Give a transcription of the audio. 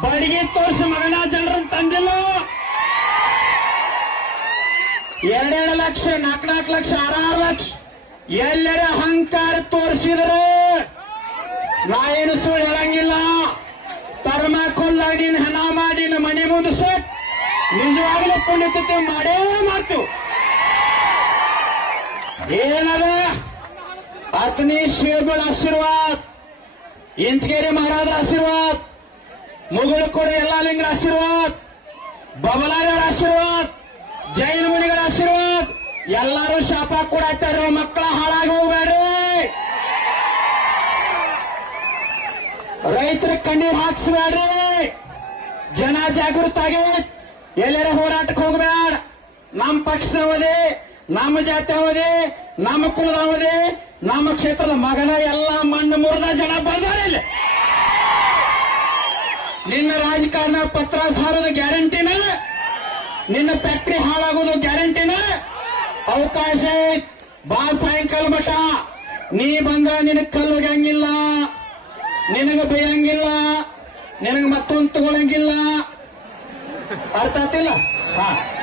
ಬಡಿಗೆ ತೋರಿಸಿ ಮಗನ ಜನರನ್ನು ತಂದಿಲ್ಲ. ಎರಡೆರಡು ಲಕ್ಷ ನಾಲ್ಕು ನಾಲ್ಕು ಲಕ್ಷ, ಆರಾರು ಲಕ್ಷ. ಎಲ್ಲರ ಅಹಂಕಾರ ತೋರಿಸಿದ್ರು. ನಾ ಏನು ಸುಳ್ಳು ಹೇಳಂಗಿಲ್ಲ. ತರ್ಮ ಕೊಲ್ಲಾಡಿ ಹಣ ಮಾಡಿ ಮನೆ ಮುಂದೆ ಸೊಟ್ ನಿಜವಾಗ್ಲೂ ಪುಣ್ಯತೆ ಮಾಡೇ ಮಾಡ್ತು. ಏನದ? ಅತ್ನಿ ಶ್ರೀಗಳ ಆಶೀರ್ವಾದ. ಇಂಚಗೇರಿ ಮಹಾರಾಜರ ಆಶೀರ್ವಾದ. ಮುಗುಳು ಕೂಡ ಎಲ್ಲಾ ಲಿಂಗರ ಆಶೀರ್ವಾದ. ಬಬಲಾದವರ ಆಶೀರ್ವಾದ. ಜೈನ ಮುನಿಗಳ ಆಶೀರ್ವಾದ. ಎಲ್ಲರೂ ಶಾಪ ಕೊಡಾತಾರೆ ಮಕ್ಕಳ ಹಾಳಾಗಿ ಹೋಗ್ಬೇಡ್ರಿ. ರೈತರ ಕಣ್ಣೀರ್ ಹಾಕ್ಸ್ಬೇಡ್ರಿ. ಜನ ಜಾಗೃತ ಆಗಿ ಎಲ್ಲರ ಹೋರಾಟಕ್ಕೆ ಹೋಗ್ಬೇಡ. ನಮ್ಮ ಪಕ್ಷದವದೇ ನಮ್ಮ ಜಾತಿಯವದೇ ನಮ್ಮ ಕುಲದವದೇ ನಮ್ಮ ಕ್ಷೇತ್ರದ ಮಗನ ಎಲ್ಲ ಮಣ್ಣು ಮುರಿದ ಜನ ಬಂದಾರೆ ಇಲ್ಲಿ. ನಿನ್ನ ರಾಜಕಾರಣ ಪತ್ರ ಸಾರೋದು ಗ್ಯಾರಂಟಿನ ನಿನ್ನ ಫ್ಯಾಕ್ಟ್ರಿ ಹಾಳಾಗೋದು ಗ್ಯಾರಂಟಿನ ಅವಕಾಶ. ಬಾ ಸಾಯಂಕಾಲ ಮಠ. ನೀ ಬಂದ್ರ ನಿನಗ್ ಕಲ್ಲು ಹೋಗಂಗಿಲ್ಲ ನಿನಗ ಬೈಯಂಗಿಲ್ಲ. ನಿನಗ ಮತ್ತೊಂದು ತಗೊಳಂಗಿಲ್ಲ. ಅರ್ಥ ಆತಿಲ್ಲ? ಹಾ.